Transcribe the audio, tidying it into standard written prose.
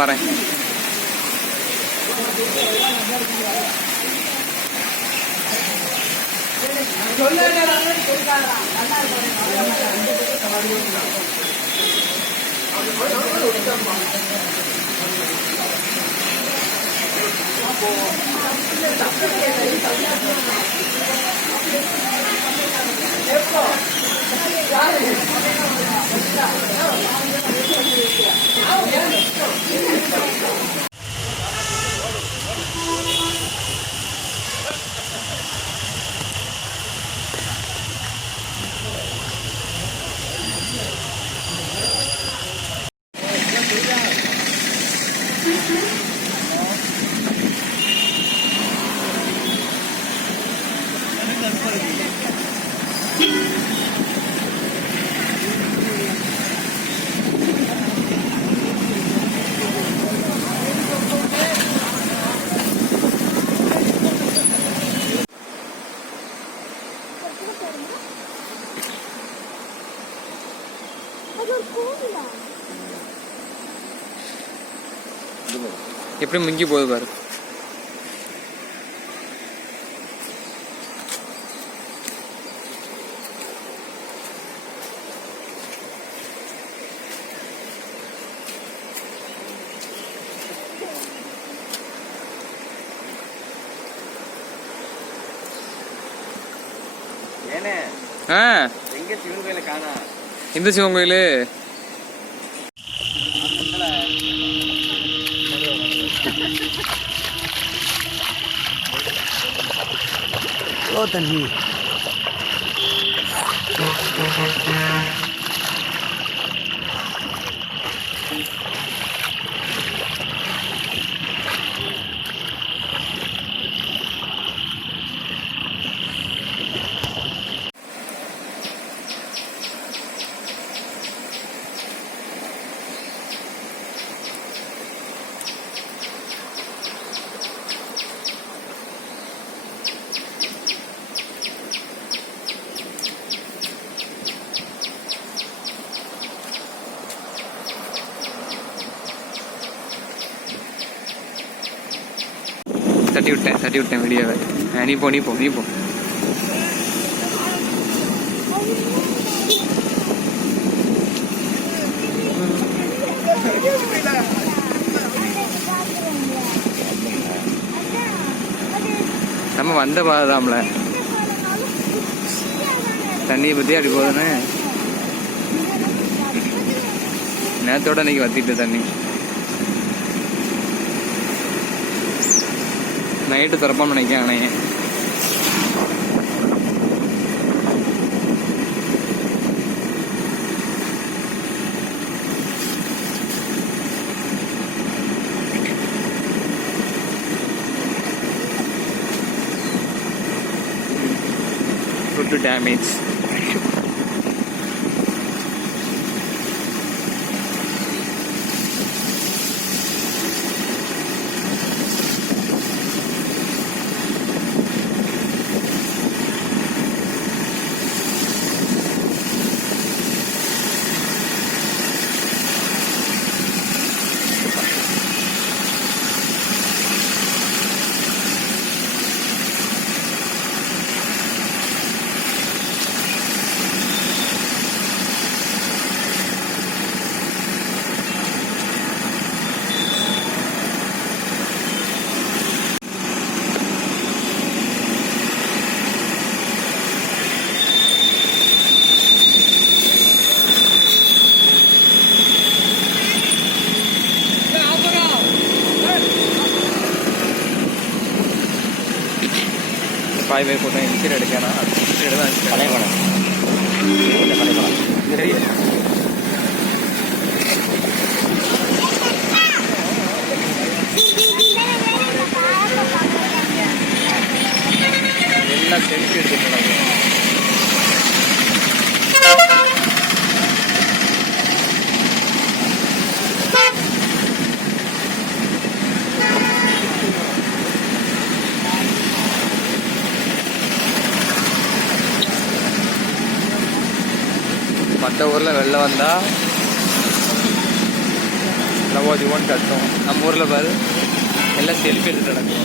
வரேன். எப்படி முங்கி போகுது பாரு. இந்த சிவன் கோயிலு தண்ணி தட்டி விட்டேன் வீடியோவை. நீ போ. நம்ம வந்த பாதாம்ல தண்ணியை பற்றி அப்படி போதுன்னு நேரத்தோட இன்னைக்கு வத்திட்டு தண்ணி. நைட்டு திறப்பான்னு நினைக்கிறேன் அணைய. Food damage. பாய் பாய் போட்டேன். இன்சைட் எடுக்கேனா இன்சைடு தான் பழையபடம் தெரியல. எல்லாம் செல்ஃபி எடுத்துட்டு நடக்கும். மற்ற ஊரில் வெளில வந்தால் லவோ ஜீவன் கட்டும். நம்ம ஊரில் பாரு எல்லாம் செல்ஃபி எடுத்து நடக்கும்.